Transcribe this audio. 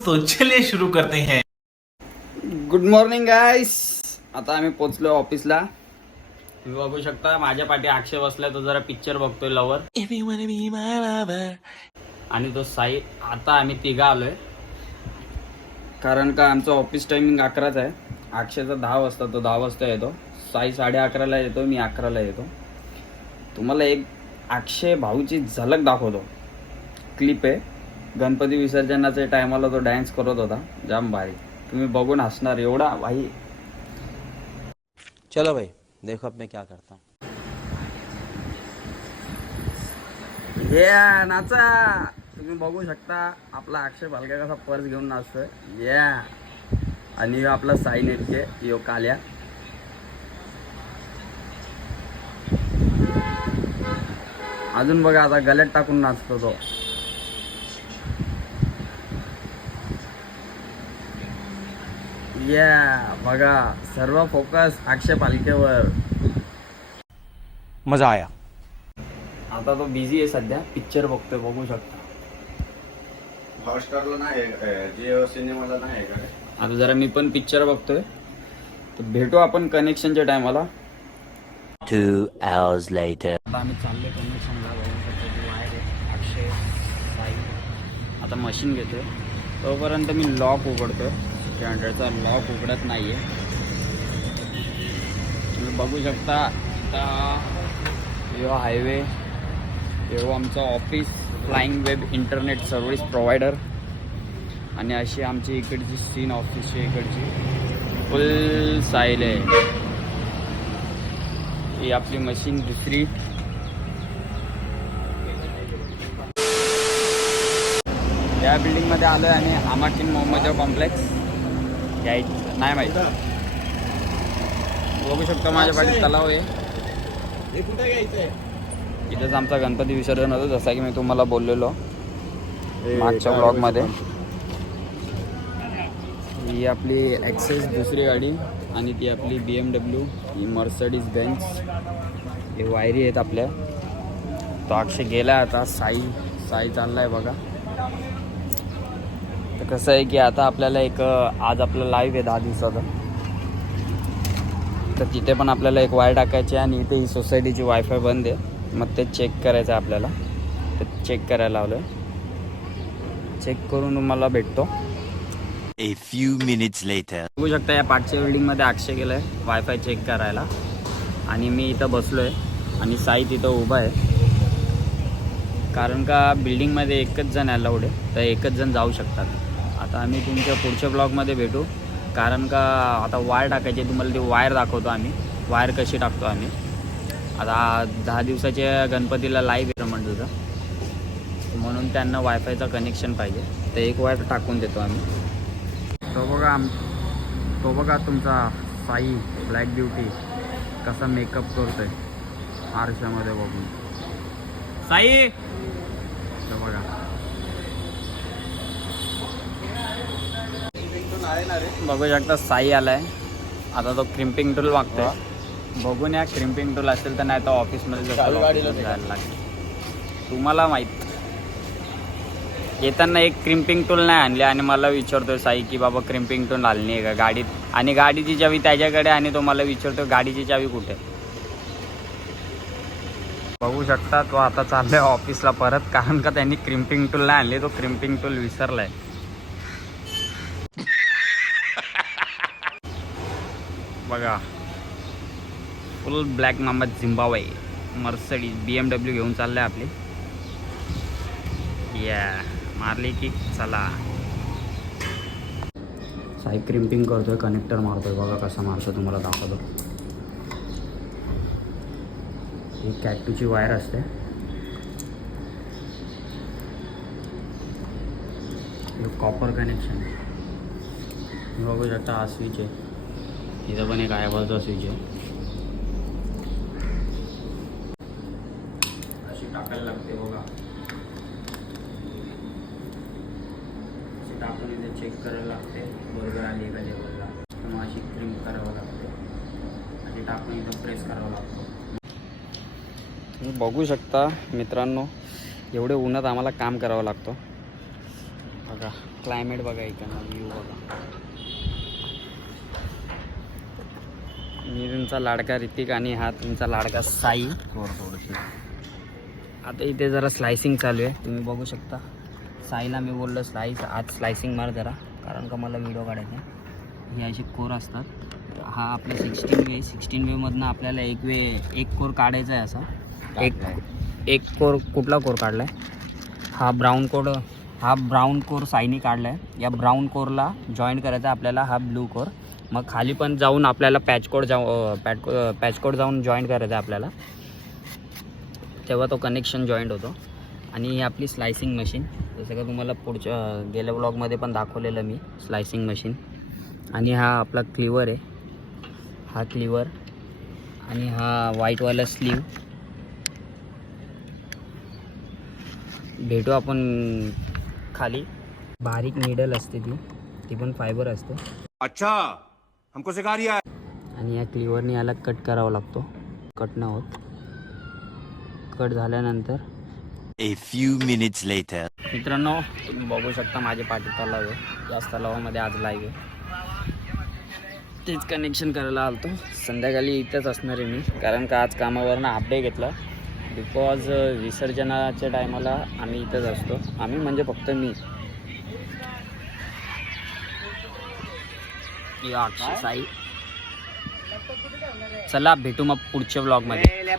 तो चलिए शुरू करते हैं। गुड मॉर्निंग गाईस. आता आम्ही पोचलो ऑफिसला. तुम्ही बघू शकता माझ्या पाठी अक्षय बसलाय, तो जरा पिक्चर बघतोय लवर. आणि तो साई. आता आम्ही तिघा आलोय कारण का आमचं ऑफिस टायमिंग 11च आहे. अक्षयचा 10 वाजता, तो 10 वाजता येतो. साई 11:30ला येतो, मी 11ला येतो. तुम्हाला एक अक्षय भाऊची झलक दाखवतो. क्लिप आहे, गणपती विसर्जनाच्या टायमाला तो डान्स करत होता, जाम भारी. तुम्ही बघून हसणार एवढा भाई. चलो भाई देखो अब मैं क्या करता हूँ. या नाचा. तुम्ही बघू शकता आपला अक्षय भालका कसा पर्स घेऊन नाचतोय. या आणि आपला साई नेटके यो काल्या. अजून बघा आता गल्यात टाकून नाचतो तो. या बघा सर्व फोकस अक्षय पालकेवर. मजा आया. आता तो बिझी आहे सध्या, पिक्चर बघतोय, बघू शकता. हॉटस्टारला नाही, जिओ सिनेमाला नाही का? आता जरा मी पण पिक्चर बघतोय, तर भेटू आपण कनेक्शनच्या टायमाला. 2 hours later. आता आम्ही चाललो कनेक्शनला. बघू शकतो की वायर आहे. अक्षय साई आता मशीन घेतोय, तोपर्यंत मी लॉक उघडतोय. स्टँडर्डचा लॉक उघडत नाही आहे. तुम्ही बघू शकता. आता यो हायवे, यो आमचं office, flying web internet service provider. आणि अशी आमची इकडची सीन ऑफिसची इकडची फुल साईल आहे. ही आपली मशीन दुसरी. या बिल्डिंगमध्ये आलो आहे आणि आमाकीन मोहम्मद कॉम्प्लेक्स यायचं नाही माहीत. बघू शकतो माझ्या पाठी तलाव आहे. इथंच आमचा गणपती विसर्जन होतं, जसा की मी तुम्हाला बोललेलो मागच्या ब्लॉगमध्ये. ही आपली ॲक्सेस दुसरी गाडी आणि ती आपली BMW, ही मर्सडीज बेंझ. हे वायरी आहेत आपल्या. तो अक्षय गेला आता. साई चालला आहे बघा. तर कसं आहे की आता आपल्याला आज आपलं लाईव्ह आहे 10 दिवसाचं. तर तिथे पण आपल्याला एक वायर टाकायची आहे आणि इथे ही सोसायटीची वायफाय बंद आहे, मग ते चेक करायचं आहे आपल्याला. तर चेक करायला लावलं. चेक करून तुम्हाला भेटतो. A few minutes later. बघू शकता या पाठच्या बिल्डिंगमध्ये अक्षय गेलं आहे वायफाय चेक करायला आणि मी इथं बसलो आहे आणि साई तिथं उभा आहे. कारण का बिल्डिंगमध्ये एकच जण अलाउड आहे, तर एकच जण जाऊ शकतात. आता आम्ही तुमच्या पुढच्या ब्लॉगमध्ये भेटू. कारण का आता वायर टाकायची, तुम्हाला ती वायर दाखवतो आम्ही, वायर कशी टाकतो आम्ही. आता 10 दिवसाच्या गणपतीला लाईव्ह आहे म्हणत होतं, म्हणून त्यांना वायफायचं कनेक्शन पाहिजे, तर एक वायर टाकून देतो आम्ही. तो बघा तुमचा साई ब्लॅक ब्युटी कसा मेकअप करतोय आरशामध्ये बघून. साई तो बघा. बघू शकता साई आलाय. आता तो क्रिम्पिंग टूल मागतोय. बघून या क्रिम्पिंग टूल असेल तर, नाही तर ऑफिसमध्ये जायला लागेल. तुम्हाला माहीत, येताना एक क्रिम्पिंग टूल नाही आणले आणि मला विचारतोय साई की बाबा क्रिम्पिंग टूल आणली आहे का गाडीत, आणि गाडीची चावी त्याच्याकडे, आणि तो मला विचारतोय गाडीची चावी कुठे. बघू शकता तो आता चाललाय ऑफिसला परत, कारण का त्यांनी क्रिम्पिंग टूल नाही आणले, तो क्रिम्पिंग टूल विसरलाय. बघा फुल ब्लॅक मामा झिम्बाब्वे मर्सडीज BMW घेऊन चाललाय आपली. या मारली की चला. साई क्रिम्पिंग करतोय, कनेक्टर मारतोय. बघा कसा मारतो तुम्हाला दाखवतो. ही कॅटूची वायर असते. कॉपर कनेक्शन बघू शकता. हा स्विच आहे, इथं पण एक आयबॉलचा स्विच आहे. अशी टाकायला लागते बघा. टाकून इथे चेक करायला लागते बरोबर आली का लेवलला, मग अशी क्रीम करावं लागते. अशी टाकून इथं प्रेस करावं लागतं. तुम्ही बघू शकता मित्रांनो, एवढे उन्हात आम्हाला काम करावं लागतं. बघा क्लायमेट बघा इकडनं व्ह्यू बघा. मी तुमचा लाडका ऋतिक आणि हा तुमचा लाडका साई. आता इथे जरा स्लायसिंग चालू आहे, तुम्ही बघू शकता. साईला मी बोललो आज स्लायसिंग मार जरा, कारण का मला व्हिडिओ काढायचा आहे. हे अशी कोर असतात. हा आपला 16 वेमधनं आपल्याला एक कोर काढायचा आहे. असा एक कोर कुठला कोर काढला आहे? हा ब्राऊन कोर साईनी काढला आहे. या ब्राऊन कोरला जॉईंट करायचा आपल्याला हा ब्लू कोर. मग खाली पण जाऊन आपल्याला पॅच कोड जाऊन जॉईंट करायचा आहे आपल्याला, तेव्हा तो कनेक्शन जॉईंट होतो. आणि ही आपली स्लायसिंग मशीन, जसं का तुम्हाला गेल्या ब्लॉगमध्ये पण दाखवलेलं मी स्लायसिंग मशीन. आणि हा आपला क्लिवर आहे, हा क्लिवर. आणि हा व्हाईटवाला स्लीव. भेटू आपण खाली. बारीक निडल असते ती पण फायबर असते. अच्छा हमको सिखा रिया है. आणि या क्लिवरने याला कट करावा लागतो. कट न होत, कट झाल्यानंतर A few minutes later. मित्रांनो तुम्ही बघू शकता माझे पाठी तलाव आहे. याच तलावामध्ये आज लाईव्ह आहे. तेच कनेक्शन करायला आलतो. संध्याकाळी इथंच असणार आहे मी, कारण का आज कामावरनं हाफ डे घेतला. बिकॉज विसर्जनाच्या टायमाला आम्ही इथंच असतो. आम्ही म्हणजे फक्त मी. साई, चला भेटू मग पुढच्या व्लॉगमध्ये.